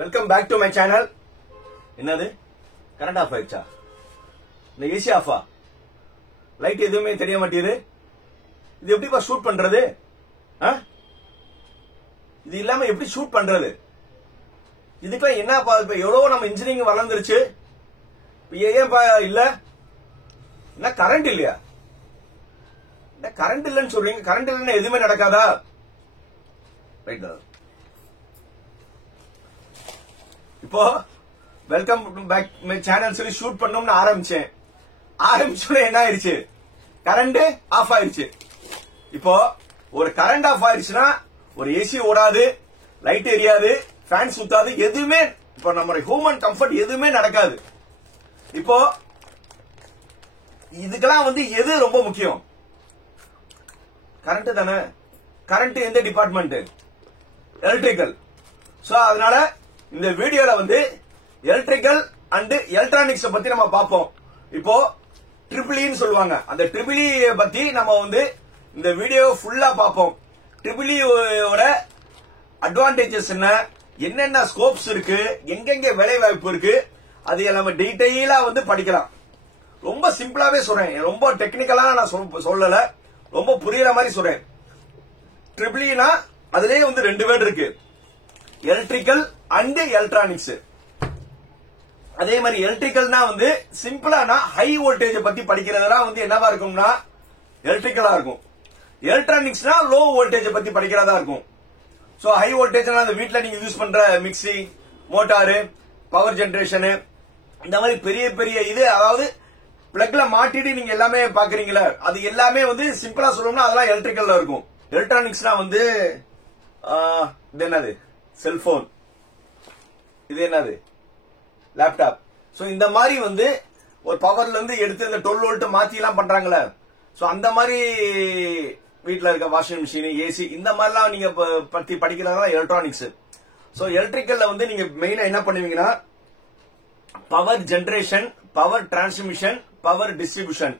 Welcome back to my channel. என்னது current off ஆயிடுச்சா? இந்த ஏசி ஆஃபா? லைட் எதுவுமே தெரிய மாட்டேங்குது. இது எப்படிப்பா ஷூட் பண்றது? இது இல்லாம எப்படி ஷூட் பண்றது? இதுக்கெல்லாம் என்ன எவ்வளவு நம்ம இன்ஜினியரிங் வளர்ந்துருச்சு, ஏன்பா இல்ல? என்ன கரண்ட் இல்லையா? கரண்ட் இல்லன்னு சொல்றீங்க. கரண்ட் இல்லன்னு எதுவுமே நடக்காதா? ரைட். இப்போ வெல்கம் பேக் மை சேனல் சொல்லி ஷூட் பண்ணணும்னு ஆரம்பிச்சோட என்ன ஆயிடுச்சு? கரண்ட் ஆஃப் ஆயிடுச்சு. இப்போ ஒரு கரண்ட் ஆஃப் ஆயிடுச்சுன்னா ஒரு ஏசி ஓடாது, லைட் எரியாது, ஃபேன் சுத்தாது, எதுவுமே இப்போ நம்ம ஹியூமன் கம்ஃபர்ட் எதுவுமே நடக்காது. இப்போ இதுக்கெல்லாம் எது ரொம்ப முக்கியம்? கரண்ட் தானே. கரண்ட் எந்த டிபார்ட்மெண்ட்? எலக்ட்ரிக்கல். சோ அதனால இந்த வீடியோல எலக்ட்ரிக்கல் அண்ட் எலக்ட்ரானிக்ஸ் பத்தி நம்ம பார்ப்போம். இப்போ ட்ரிபிள்இன்னு சொல்லுவாங்க. அந்த ட்ரிபிள்இ பத்தி நம்ம இந்த வீடியோ ஃபுல்லா பார்ப்போம். ட்ரிபிள்இயோட அட்வான்டேஜஸ் என்ன, என்னென்ன ஸ்கோப்ஸ் இருக்கு, எங்கெங்க வேலை வாய்ப்பு இருக்கு, அது நம்ம டீடைலா படிக்கலாம். ரொம்ப சிம்பிளாவே சொல்றேன், ரொம்ப டெக்னிக்கலா நான் சொல்லல, ரொம்ப புரியுற மாதிரி சொல்றேன். ட்ரிபிள்இனா அதுலயே ரெண்டு வேர்டு இருக்கு, எலக்ட்ரிக்கல் அண்ட் எலக்ட்ரானிக்ஸ். அதே மாதிரி எலக்ட்ரிக்கல்னா சிம்பிளானா ஹை வோல்டேஜ் பத்தி படிக்கிறதா என்னவா இருக்கும்னா எலக்ட்ரிக்கலா இருக்கும். எலக்ட்ரானிக்ஸ்னா லோ வோல்டேஜ் பத்தி படிக்கிறதா இருக்கும். சோ ஹை வோல்டேஜ்னா அந்த வீட்ல நீங்க யூஸ் பண்ற மிக்சி, மோட்டாரு, பவர் ஜெனரேஷன், இந்த மாதிரி பெரிய பெரிய இது, அதாவது பிளக்ல மாட்டிட்டு நீங்க எல்லாமே பாக்குறீங்களா, அது எல்லாமே சிம்பிளா சொல்லணும்னா அதெல்லாம் எலக்ட்ரிக்கல்ல இருக்கும். எலக்ட்ரானிக்ஸ்னா இது என்னது? செல்போன். இது என்னது? லேப்டாப். சோ இந்த மாதிரி ஒரு பவர்ல இருந்து எடுத்து இந்த 12 வோல்ட் மாத்தி எல்லாம் பண்றாங்களே, சோ அந்த மாதிரி வீட்ல இருக்க வாஷிங் மிஷின், ஏசி, இந்த மாதிரிலாம் நீங்க பத்தி படிக்கிறதா எலக்ட்ரானிக்ஸ். சோ எலக்ட்ரிக்கல்ல நீங்க மெயினா என்ன பண்ணுவீங்கன்னா power generation, power transmission, power distribution.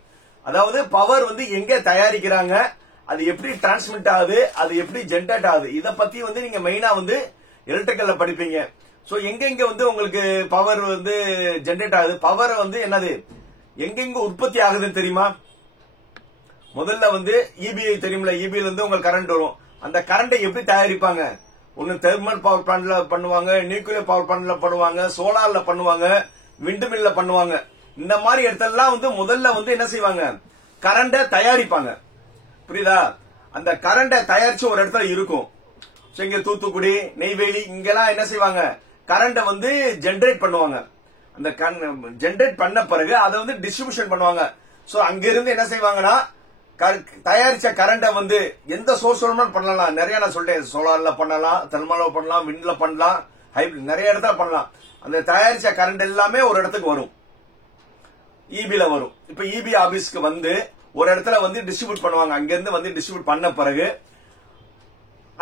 அதாவது பவர் எங்க தயாரிக்கிறாங்க, அது எப்படி டிரான்ஸ்மிட் ஆகுது, அது எப்படி ஜெனரேட் ஆகுது, இத பத்தி நீங்க மெயினா எலக்ட்ரிக்கல்ல படிப்பீங்க. சோ எங்கெங்க உங்களுக்கு பவர் ஜெனரேட் ஆகுது, பவர் என்னது, எங்கெங்க உற்பத்தி ஆகுதுன்னு தெரியுமா? முதல்ல இபிஐ தெரியுமில்ல, இபில இருந்து உங்களுக்கு கரண்ட் வரும். அந்த கரண்டை எப்படி தயாரிப்பாங்க? ஒன்னு தெர்மல் பவர் பிளான்ட்ல பண்ணுவாங்க, நியூக்ளியர் பவர் பிளான்ட்ல பண்ணுவாங்க, சோலார்ல பண்ணுவாங்க, விண்ட் மில்ல பண்ணுவாங்க. இந்த மாதிரி இடத்தெல்லாம் முதல்ல என்ன செய்வாங்க? கரண்டை தயாரிப்பாங்க. புரியுதா? அந்த கரண்டை தயாரிச்சு ஒரு இடத்துல இருக்கும். இங்க தூத்துக்குடி, நெய்வேலி, இங்கெல்லாம் என்ன செய்வாங்க? கரண்டை ஜெனரேட் பண்ணுவாங்க. அந்த ஜெனரேட் பண்ண பிறகு அதை டிஸ்ட்ரிபியூஷன் பண்ணுவாங்க. சோ அங்க இருந்து என்ன செய்வாங்கன்னா தயாரிச்ச கரண்டை எந்த சோர்ஸ் பண்ணலாம். நிறைய நான் சொல்லிட்டேன், சோலார்ல பண்ணலாம், தெர்மல்ல பண்ணலாம், விண்ட்ல பண்ணலாம், ஹைபிரிட் நிறைய இடத்துல பண்ணலாம். அந்த தயாரிச்ச கரண்ட் எல்லாமே ஒரு இடத்துக்கு வரும், இபில வரும். இப்ப இபி ஆபீஸ்க்கு ஒரு இடத்துல டிஸ்ட்ரிபியூட் பண்ணுவாங்க. அங்க இருந்து டிஸ்ட்ரிபியூட் பண்ண பிறகு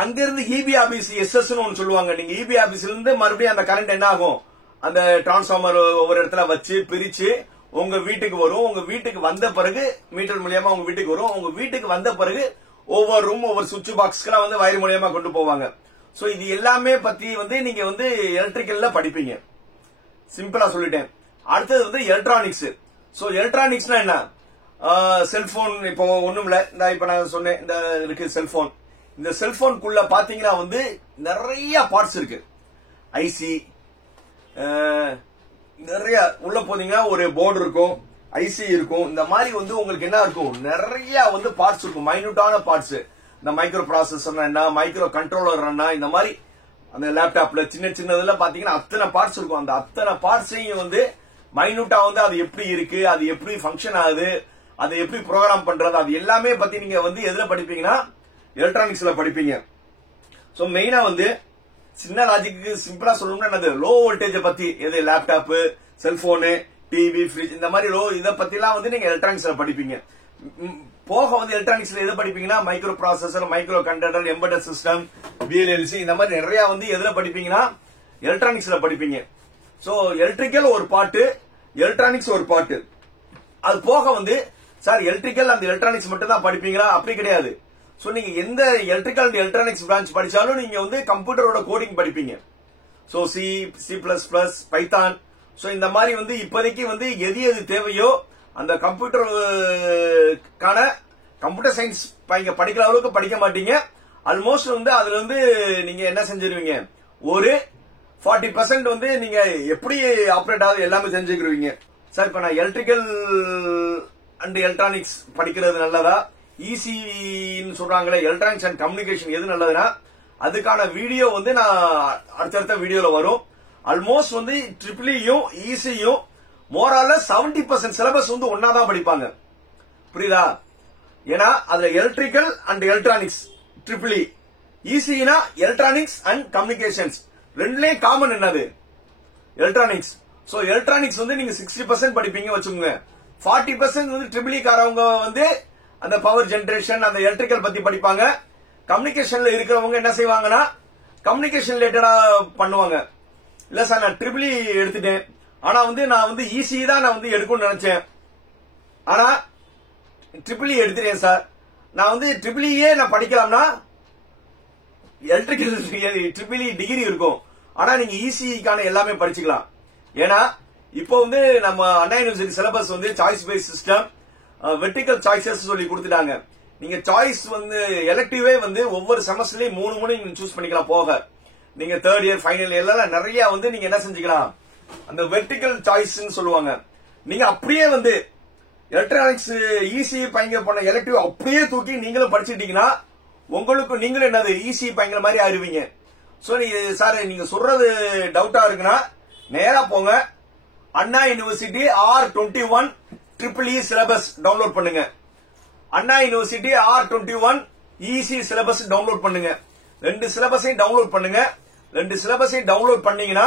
அங்கிருந்து இபி ஆபீஸ் எஸ்எஸ் ஒன்னு சொல்லுவாங்க. நீங்க இபி ஆபீஸ்ல இருந்து மறுபடியும் அந்த கரண்ட் என்ன ஆகும்? அந்த டிரான்ஸ்பார்மர் ஒவ்வொரு இடத்துல வச்சு பிரிச்சு உங்க வீட்டுக்கு வரும். உங்க வீட்டுக்கு வந்த பிறகு மீட்டர் மூலியமா உங்க வீட்டுக்கு வரும். உங்க வீட்டுக்கு வந்த பிறகு ஒவ்வொரு ரூம், ஒவ்வொரு சுவிட்ச் பாக்ஸ்க்கு வயர் மூலியமா கொண்டு போவாங்க. சோ இது எல்லாமே பத்தி நீங்க எலக்ட்ரிக்கல்ல படிப்பீங்க. சிம்பிளா சொல்லிட்டேன். அடுத்தது எலக்ட்ரானிக்ஸ். சோ எலக்ட்ரானிக்ஸ்னா என்ன? செல்போன். இப்போ ஒண்ணும் இல்ல, இப்ப நான் சொன்னேன், இந்த இருக்கு செல்போன். இந்த செல்போனுக்குள்ள பாத்தீங்கன்னா நிறைய பார்ட்ஸ் இருக்கு. ஐசி நிறைய உள்ள போனீங்கன்னா ஒரு போர்டு இருக்கும், ஐசி இருக்கும். இந்த மாதிரி உங்களுக்கு என்ன இருக்கும்? நிறைய பார்ட்ஸ் இருக்கும், மைன்யூட்டான பார்ட்ஸ். இந்த மைக்ரோ ப்ராசஸர் என்ன, மைக்ரோ கண்ட்ரோலர் என்ன, இந்த மாதிரி அந்த லேப்டாப்ல சின்ன சின்னதுல பாத்தீங்கன்னா அத்தனை பார்ட்ஸ் இருக்கும். அந்த அத்தனை பார்ட்ஸையும் மைன்யூட்டா அது எப்படி இருக்கு, அது எப்படி ஃபங்க்ஷன் ஆகுது, அதை எப்படி ப்ரோக்ராம் பண்றது, அது எல்லாமே பத்தி நீங்க எதுல படிப்பீங்கன்னா எலக்ட்ரானிக்ஸ்ல படிப்பீங்க. சோ மெயினா சின்ன லாஜிக்கு சிம்பிளா சொல்லணும்னா என்னது? லோ வோல்டேஜ் பத்தி, எது லேப்டாப், செல்போனு, டிவி, ஃபிரிட்ஜ், இந்த மாதிரி இத பத்தி எல்லாம் நீங்க எலக்ட்ரானிக்ஸ்ல படிப்பீங்க. போக எலக்ட்ரானிக்ஸ்ல எதை படிப்பீங்கன்னா microprocessor, microcontroller, embedded system, VLSI, இந்த மாதிரி நிறைய எதுல படிப்பீங்கன்னா எலக்ட்ரானிக்ஸ்ல படிப்பீங்க. சோ எலக்ட்ரிக்கல் ஒரு பாட்டு, எலக்ட்ரானிக்ஸ் ஒரு பாட்டு. அது போக சார் எலக்ட்ரிக்கல் அந்த எலக்ட்ரானிக்ஸ் மட்டும் தான் படிப்பீங்களா? அப்படி கிடையாது. சோ நீங்க எந்த எலக்ட்ரிக்கல் அண்ட் எலக்ட்ரானிக்ஸ் பிரான்ச் படிச்சாலும் நீங்க கம்ப்யூட்டரோட கோடிங் படிப்பீங்க. So C++, Python. சோ இந்த மாதிரி வந்து இப்போதைக்கு வந்து எது எது தேவையோ அந்த கம்ப்யூட்டர் சயின்ஸ் படிக்கிற அளவுக்கு படிக்க மாட்டீங்க. ஆல்மோஸ்ட் வந்து அதுல இருந்து நீங்க என்ன செஞ்சிருவீங்க, ஒரு 40% வந்து நீங்க எப்படி ஆப்ரேட் ஆகுது எல்லாமே தெரிஞ்சுக்கிருவீங்க. சார் இப்ப நான் எலக்ட்ரிக்கல் அண்ட் எலக்ட்ரானிக்ஸ் படிக்கிறது நல்லதா, ஈசின்னு சொல்றாங்களே எலக்ட்ரானிக்ஸ் அண்ட் கம்யூனிகேஷன் எது நல்லதுன்னா அதுக்கான வீடியோ வந்து நான் அடுத்தடுத்த வீடியோல வரும். ஆல்மோஸ்ட் வந்து ட்ரிபிளியும் ஈசியும் மோரால 70% சிலபஸ் வந்து ஒன்னாதான் படிப்பாங்க. புரியுதா? ஏன்னா அதுல எலக்ட்ரிக்கல் அண்ட் எலக்ட்ரானிக்ஸ் ட்ரிபிளி, ஈசினா எலக்ட்ரானிக்ஸ் அண்ட் கம்யூனிகேஷன்ஸ், ரெண்டுலயும் காமன் என்னது எலக்ட்ரானிக்ஸ். சோ எலக்ட்ரானிக்ஸ் வந்து நீங்க 60% படிப்பீங்க வச்சுக்கோங்க. 40% வந்து ட்ரிபிளி காரவங்க வந்து அந்த பவர் ஜெனரேஷன் அந்த எலக்ட்ரிக்கல் பத்தி படிப்பாங்க. கம்யூனிகேஷன்ல இருக்கிறவங்க என்ன செய்வாங்கன்னா கம்யூனிகேஷன் ரிலேட்டடா பண்ணுவாங்க. இல்ல சார் நான் ட்ரிபிளி எடுத்துட்டேன், ஆனா வந்து நான் வந்து ஈஸி தான் நான் வந்து எடுக்கணும்னு நினைச்சேன், ஆனா ட்ரிபிளி எடுத்துட்டேன் சார், நான் வந்து ட்ரிபிளியே நான் படிக்கலாம்னா எலக்ட்ரிக்கல் ட்ரிபிளி டிகிரி இருக்கும், ஆனா நீங்க ஈஸிக்கான எல்லாமே படிச்சுக்கலாம். ஏன்னா இப்போ வந்து நம்ம அண்ணா யூனிவர்சிட்டி சிலபஸ் வந்து choice base system, vertical choices சொல்லி கொடுத்துட்டாங்க. நீங்க சாய்ஸ் வந்து எலக்டிவே வந்து ஒவ்வொரு செமஸ்டர்லயும் 3 நீங்க சூஸ் பண்ணிக்கலாம். போக நீங்க தேர்ட் இயர் ஃபைனல் இயர்ல நிறைய வந்து நீங்க என்ன செஞ்சுக்கலாம், அந்த வெர்டிகல் சாய்ஸ் சொல்லுவாங்க. நீங்க அப்படியே வந்து எலக்ட்ரானிக்ஸ் ஈஸி பயங்கர பண்ண எலக்டிவ் அப்படியே தூக்கி நீங்களும் படிச்சுட்டீங்கன்னா உங்களுக்கு நீங்களும் என்னது ஈஸி பயங்கர மாதிரி ஆயிருவீங்க. சோ சார் நீங்க சொல்றது டவுட்டா இருக்குன்னா நேரா போங்க, Anna university R21 triple E syllabus download பண்ணுங்க. Anna university R21 ECE syllabus download பண்ணுங்க. 2 சிலபஸையும் டவுன்லோட் பண்ணுங்க. 2 சிலபஸையும் டவுன்லோட் பண்ணீங்கன்னா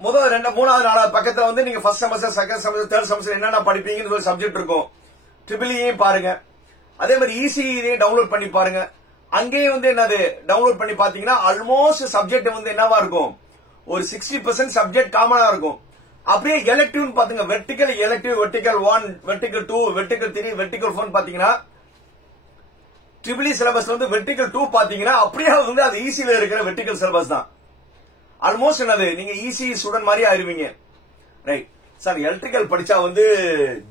முதல் 2, 3, 4 பக்கத்துல வந்து நீங்க first semester, second semester, third semester என்னென்ன படிப்பீங்கன்னு சொல்லி சப்ஜெக்ட் இருக்கும். ட்ரிபிள் இயும் பாருங்க, அதே மாதிரி ஈசி இதையும் டவுன்லோட் பண்ணி பாருங்க. அங்கேயும் வந்து என்னது டவுன்லோட் பண்ணி பாத்தீங்கன்னா ஆல்மோஸ்ட் சப்ஜெக்ட் வந்து என்னவா இருக்கும், ஒரு 60% சப்ஜெக்ட் காமனா இருக்கும். அப்படியே எலக்டிவ் பாத்துங்க, vertical elective, vertical 1, vertical 2, vertical 3, vertical 4 பாத்தீங்கன்னா ட்ரிபிள் இ சிலபஸ் வந்து வெர்டிகல் 2 பாத்தீங்கன்னா அப்படியே வந்து அது ஈஸியில இருக்கிற வெர்டிகல் சிலபஸ் தான். ஆல்மோஸ்ட் என்னது நீங்க ஈஸி ஸ்டூடெண்ட் மாதிரி ஆயிருவீங்க. ரைட் சார், எலக்ட்ரிக்கல் படிச்சா வந்து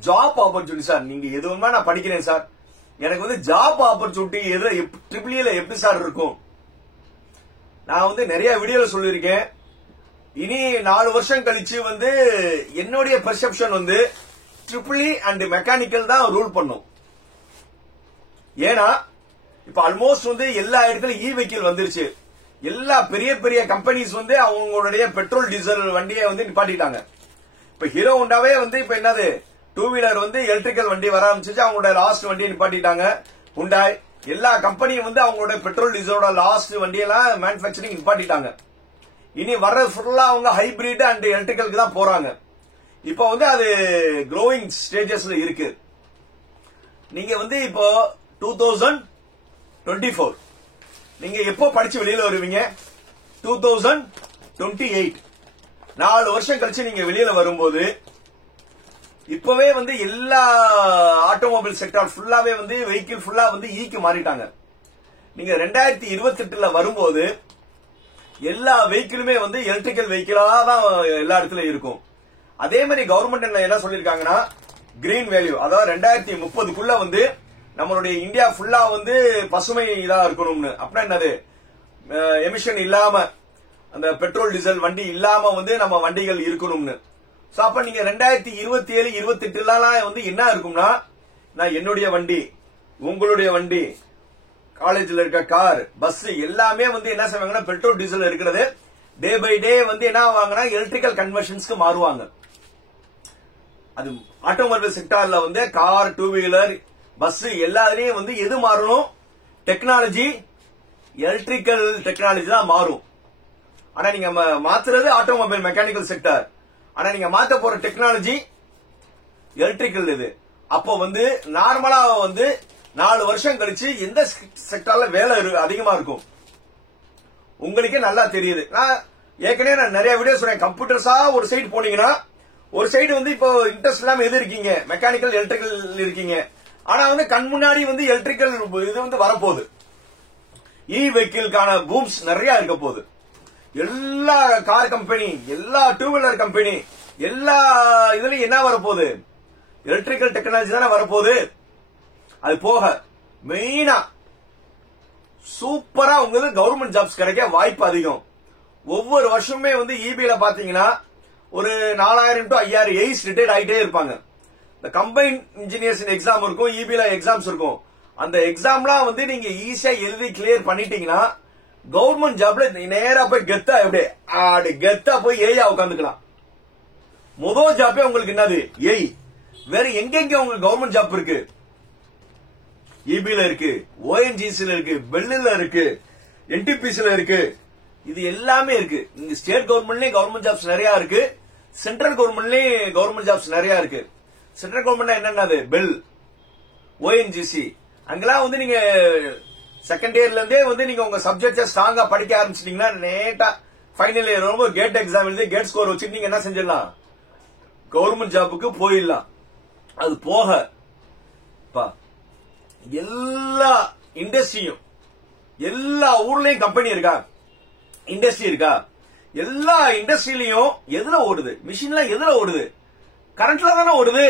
ஜாப் ஆப்பர்ச்சுனிட்டி சார், நீங்க எதுவுமே நான் படிக்கிறேன் சார், எனக்கு வந்து ஜாப் ஆப்பர்ச்சுனிட்டி ட்ரிபிள் இல எப்படி சார் இருக்கும்? நான் வந்து நிறைய வீடியோல சொல்லியிருக்கேன். இனி 4 வருஷம் கழிச்சு வந்து என்னுடைய பெர்செப்ஷன் வந்து ட்ரிபிள் இ அண்ட் மெக்கானிக்கல் தான் ரூல் பண்ணும். ஏன்னா இப்ப ஆல்மோஸ்ட் வந்து எல்லா இடத்துலயும் இ வெஹிக்கிள் வந்துருச்சு. எல்லா பெரிய பெரிய கம்பெனிஸ் வந்து அவங்களுடைய பெட்ரோல் டீசல் வண்டியை வந்து நிப்பாட்டிட்டாங்க. இப்ப ஹீரோ ஹோண்டாவே வந்து இப்ப என்னது 2 வீலர் வந்து எலக்ட்ரிக்கல் வண்டி வர ஆரம்பிச்சு, அவங்களோட லாஸ்ட் வண்டியை நிப்பாட்டிட்டாங்க. ஹுண்டாய் எல்லா கம்பெனியும் வந்து அவங்களோட பெட்ரோல் டீசலோட லாஸ்ட் வண்டியெல்லாம் மேனுபேக்சரிங் நிப்பாட்டிட்டாங்க. இனி வர்றது ஃபுல்லா அவங்க ஹைபிரிட் அண்ட் எலக்ட்ரிக்கலுக்கு தான் போறாங்க. இப்ப வந்து அது க்ரோயிங் ஸ்டேஜஸ்ல இருக்கு. நீங்க வந்து இப்போ 2024 நீங்க எப்போ படிச்சு வெளியில வருவீங்க? 2028. 4 வருஷம் கழிச்சு நீங்க வெளியில வரும்போது இப்பவே வந்து எல்லா ஆட்டோமொபைல் செக்டார் ஃபுல்லாவே வந்து வெஹிக்கிள் ஃபுல்லா வந்து ஈக்கு மாறிட்டாங்க. நீங்க 2028ல வரும்போது எல்லா வெஹிக்கிளுமே வந்து எலக்ட்ரிக்கல் வெஹிக்கிளா தான் எல்லா இடத்துலயும் இருக்கும். அதே மாதிரி கவர்மெண்ட் என்ன சொல்லிருக்காங்கன்னா கிரீன் வேல்யூ, அதாவது 2030க்குள்ள வந்து நம்மளுடைய இந்தியா ஃபுல்லா வந்து பசுமை இதா இருக்கணும்னு. அப்படின்னா என்னது, எமிஷன் இல்லாம அந்த பெட்ரோல் டீசல் வண்டி இல்லாம வந்து நம்ம வண்டிகள் இருக்கணும்னு. சோ அப்ப நீங்க 2027, 28 வந்து என்ன இருக்கும்னா, நான் என்னுடைய வண்டி, உங்களுடைய வண்டி, காலேஜ்ல இருக்க கார், பஸ் எல்லாமே வந்து என்ன செய்வாங்கன்னா பெட்ரோல் டீசல் இருக்கிறது டே பை டே வந்து என்ன ஆவாங்கன்னா எலக்ட்ரிக்கல் கன்வர்ஷன்ஸ்க்கு மாறுவாங்க. அது ஆட்டோமொபைல் செக்டார்ல வந்து கார், 2 வீலர், பஸ் எல்லாத்துலயும் வந்து எது மாறணும், டெக்னாலஜி, எலக்ட்ரிக்கல் டெக்னாலஜி தான் மாறும். ஆனா நீங்க மாத்துறது ஆட்டோமொபைல் மெக்கானிக்கல் செக்டார், ஆனா நீங்க மாத்த போற டெக்னாலஜி எலக்ட்ரிக்கல். இது அப்போ வந்து நார்மலா வந்து 4 வருஷம் கழிச்சு எந்த செக்டார்ல வேலை அதிகமா இருக்கும் உங்களுக்கே நல்லா தெரியுது. நான் ஏற்கனவே நிறைய வீடியோ சொல்றேன். கம்ப்யூட்டர்ஸா ஒரு சைடு போனீங்கன்னா ஒரு சைடு வந்து இப்போ இன்ட்ரெஸ்ட் இல்லாம எது இருக்கீங்க, மெக்கானிக்கல், எலக்ட்ரிக்கல் இருக்கீங்க. ஆனா வந்து கண் முன்னாடி வந்து எலக்ட்ரிக்கல் இது வந்து வரப்போகுது. இ வெஹிக்கிள்கான பூம்ஸ் நிறைய இருக்க போகுது. எல்லா கார் கம்பெனி, எல்லா டூ வீலர் கம்பெனி, எல்லா இதுலயும் என்ன வரப்போகுது? எலக்ட்ரிக்கல் டெக்னாலஜி தானே வரப்போகுது. அது போக மெயினா சூப்பரா உங்களுக்கு கவர்மெண்ட் ஜாப்ஸ் கிடைக்க வாய்ப்பு அதிகம். ஒவ்வொரு வருஷமே வந்து இபில பாத்தீங்கன்னா ஒரு 4000 to 5000 எய்ஸ் ரிட்டையர்ட் ஆகிட்டே இருப்பாங்க. இந்த கம்பைன் இன்ஜினியர்ஸ் எக்ஸாம் இருக்கும், இபில எக்ஸாம்ஸ் இருக்கும். அந்த எக்ஸாம்லாம் வந்து நீங்க ஈஸியா எழுதி கிளியர் பண்ணிட்டீங்கன்னா கவர்மெண்ட் ஜாப்ல நேரா போய் கெத்தா எப்படி கெத்தா போய் ஏயா உட்காந்துக்கலாம். முதல் ஜாப்பே உங்களுக்கு என்னது? ஏய். வேற எங்கெங்க உங்களுக்கு கவர்மெண்ட் ஜாப் இருக்கு? இபில இருக்கு, ஓஎன்ஜிசில இருக்கு, பெல்லில இருக்கு, என்டிபிசில இருக்கு. இது எல்லாமே இருக்கு. இங்க ஸ்டேட் கவர்மெண்ட்லயும் கவர்மெண்ட் ஜாப்ஸ் நிறைய இருக்கு, சென்ட்ரல் கவர்மெண்ட்லயும் கவர்மெண்ட் ஜாப்ஸ் நிறைய இருக்கு. சென்ட்ரல் கவர்மெண்ட் என்னது? Bell, ONGC. அங்கெல்லாம் வந்து நீங்க செகண்ட் இயர்ல இருந்தே வந்து நீங்க உங்க சப்ஜெக்ட் ஸ்ட்ராங்கா படிக்க ஆரம்பிச்சிட்டீங்கன்னா நேட்டா ஃபைனல் இயர் ரொம்ப கேட் எக்ஸாம் எழுதி கேட் ஸ்கோர் வச்சுட்டு நீங்க என்ன செஞ்சிடலாம்? கவர்மெண்ட் ஜாபுக்கு போயிடலாம். அது போக எல்லா இண்டஸ்ட்ரியும், எல்லா ஊர்லயும் கம்பெனி இருக்கா, இண்டஸ்ட்ரி இருக்கா? எல்லா இண்டஸ்ட்ரியிலையும் எதுல ஓடுது? மிஷின்ல எதுல ஓடுது? கரண்ட்ல தானே ஓடுது.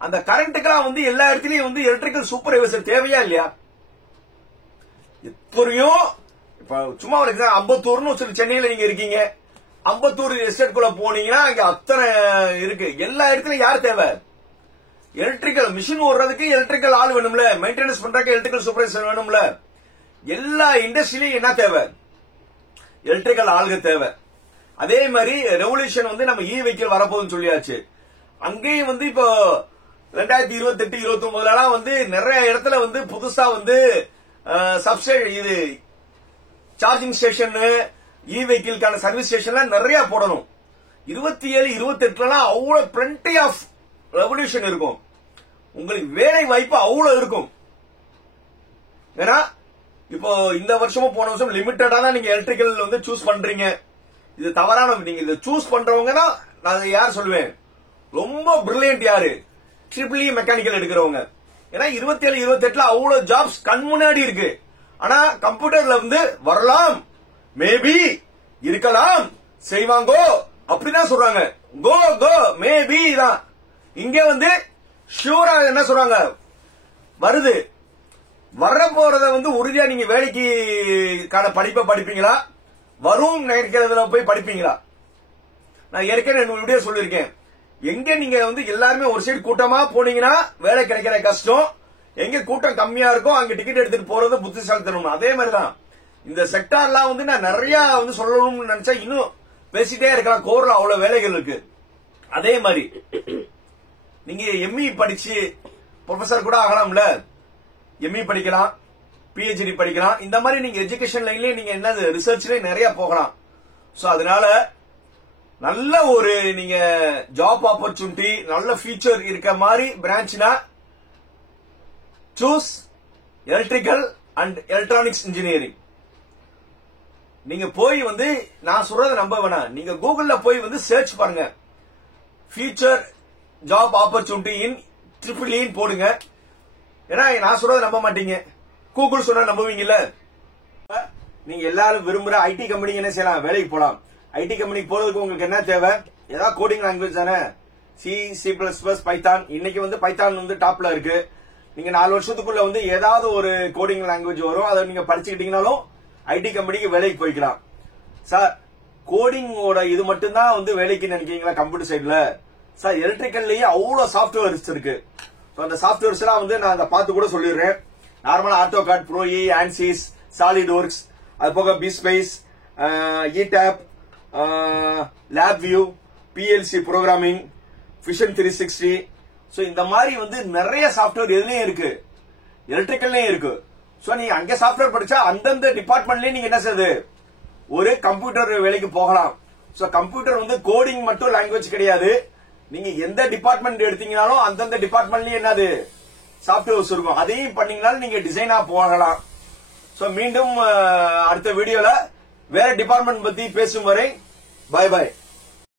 அந்த கரண்ட்டுக்கெல்லாம் வந்து எல்லா இடத்துலயும் வந்து எலக்ட்ரிக்கல் சூப்பர்வைசர் தேவையா இல்லையா? எத்தனையும் இப்ப சும்மா ஒரு எக்ஸாம் அம்பத்தூர்னு சொல்லி சென்னையில நீங்க இருக்கீங்க, அம்பத்தூர் எஸ்டேட் குள்ள போனீங்கன்னா அங்க அத்தனை இருக்கு. எல்லா இடத்துலயும் யார் தேவை? எலக்ட்ரிக்கல் மிஷின் ஓடுறதுக்கு எலக்ட்ரிக்கல் ஆள் வேணும்ல, மெயின்டெனன்ஸ் பண்றதுக்கு எலக்ட்ரிக்கல் சூப்பர்வைசர் வேணும்ல. எல்லா இண்டஸ்ட்ரியிலும் என்ன தேவை? எலக்ட்ரிக்கல் ஆளுங்க தேவை. அதே மாதிரி ரெவல்யூஷன் வந்து நம்ம இ வெஹிக்கிள் வரப்போகுதுன்னு சொல்லியாச்சு. அங்கேயும் வந்து இப்போ 2028, 29 வந்து நிறைய இடத்துல வந்து புதுசா வந்து இது சார்ஜிங் ஸ்டேஷன், இ வெஹிக்கிள்கான சர்வீஸ் ஸ்டேஷன் நிறைய போடணும். 27, 28 அவ்வளவு பிளென்டி ஆஃப் ரெவல்யூஷன் இருக்கும். உங்களுக்கு வேலை வாய்ப்பு அவ்வளவு இருக்கும். ஏன்னா இப்போ இந்த வருஷமும் போன வருஷம் லிமிட்டடா தான் நீங்க எலக்ட்ரிக்கல் வந்து சூஸ் பண்றீங்க. இது தவறான. நீங்க இதை சூஸ் பண்றவங்க தான் நான் யார் சொல்லுவேன், ரொம்ப பிரில்லியன்ட் யாரு? ட்ரிபிள் இ மெக்கானிக்கல் எடுக்கிறவங்க. ஏன்னா 27, 28 அவ்வளவு ஜாப்ஸ் கண் முன்னாடி இருக்கு. ஆனா கம்ப்யூட்டர்ல வந்து வரலாம், மேபி இருக்கலாம், செய்வாங்கோ அப்படிதான் சொல்றாங்க. கோ கோ மேபி தான். இங்க வந்து ஷூரா என்ன சொல்றாங்க? வருது. வர போறத வந்து உறுதியா நீங்க வேலைக்கான படிப்பை படிப்பீங்களா? வரும் நினைக்கிறதுல போய் படிப்பீங்களா? நான் ஏற்கனவே வீடியோ சொல்லியிருக்கேன். எங்க நீங்க வந்து எல்லாருமே ஒரு சைடு கூட்டமா போனீங்கன்னா வேலை கிடைக்கிற கஷ்டம். எங்க கூட்டம் கம்மியா இருக்கும் அங்க டிக்கெட் எடுத்துட்டு போறது புத்திசாலித்தனம். அதே மாதிரிதான் இந்த செக்டார்லாம் வந்து நான் நிறைய வந்து சொல்லணும்னு நினைச்சா இன்னும் பேசிட்டே இருக்கலாம். கோர்ல அவ்வளவு வேலைகள் இருக்கு. அதே மாதிரி நீங்க எம்இ படிச்சு ப்ரொஃபசர் கூட ஆகலாம்ல. எம்இ படிக்கலாம், பிஹெச்டி படிக்கலாம். இந்த மாதிரி நீங்க எஜுகேஷன் லைன்லயே நீங்க என்ன ரிசர்ச்லயே நிறைய போகலாம். சோ அதனால நல்ல ஒரு நீங்க ஜாப் ஆப்பர்ச்சுனிட்டி, நல்ல ஃபியூச்சர் இருக்க மாதிரி பிரான்ச்னா choose electrical and electronics engineering. நீங்க போய் வந்து நான் சொல்றதை நம்ப வேணாம். நீங்க கூகுள்ல போய் வந்து சர்ச் பண்ணுங்க, ஃபியூச்சர் ஜாப் ஆப்பர்ச்சுனிட்டி இன் ட்ரிபிள் இ போடுங்க. ஏன்னா நான் சொல்றதை நம்ப மாட்டீங்க, கூகுள் சொன்னா நம்புவீங்கல்ல. நீங்க எல்லாரும் விரும்புற ஐடி கம்பெனி என்ன செய்யலாம்? வேலைக்கு போலாம். ஐடி கம்பெனிக்கு போறதுக்கு உங்களுக்கு என்ன தேவை? ஏதாவது கோடிங் லாங்குவேஜ் தானே. C, C++, Python. இன்னைக்கு வந்து பைத்தான் வந்து டாப்ல இருக்கு. நீங்க 4 வருஷத்துக்குள்ள வந்து ஏதாவது ஒரு கோடிங் லாங்குவேஜ் வரும், அதை நீங்க படிச்சுக்கிட்டீங்கனாலும் ஐடி கம்பெனிக்கு வேலைக்கு போய்க்கலாம். சார் கோடிங்கோட இது மட்டும்தான் வந்து வேலைக்கு நினைக்கிறீங்களா கம்ப்யூட்டர் சைட்ல? சார் எலக்ட்ரிக்கல்லயே அவ்வளவு சாப்ட்வேர்ஸ் இருக்கு. அந்த சாப்ட்வேர்ஸ் எல்லாம் வந்து நான் அதை பார்த்து கூட சொல்லிடுறேன். நார்மலா ஆட்டோகாட், ப்ரோஇ, ஆன்சிஸ், சாலிட் ஒர்க்ஸ், அது போக PSpice, ETAP, LabVIEW, PLC programming, vision 360. So இந்த மாதிரி வந்து நிறைய சாப்ட்வேர் எதுலயும் இருக்கு, எலக்ட்ரிக்கல்லயும் இருக்கு. சோ நீங்க அங்க சாப்ட்வேர் படிச்சா அந்தந்த டிபார்ட்மெண்ட்லயே நீங்க என்ன செய்யுது, ஒரு கம்ப்யூட்டர் வேலைக்கு போகலாம். சோ கம்ப்யூட்டர் வந்து கோடிங் மட்டும் லாங்குவேஜ் கிடையாது. நீங்க எந்த டிபார்ட்மெண்ட் எடுத்தீங்கனாலும் அந்தந்த டிபார்ட்மெண்ட்லயே என்னது சாப்ட்வேர்ஸ் இருக்கும். அதையும் பண்ணீங்கனாலும் நீங்க டிசைனா போகலாம். சோ மீண்டும் அடுத்த வீடியோல வேற டிபார்ட்மெண்ட் பத்தி பேசும் வரை பாய் பாய்.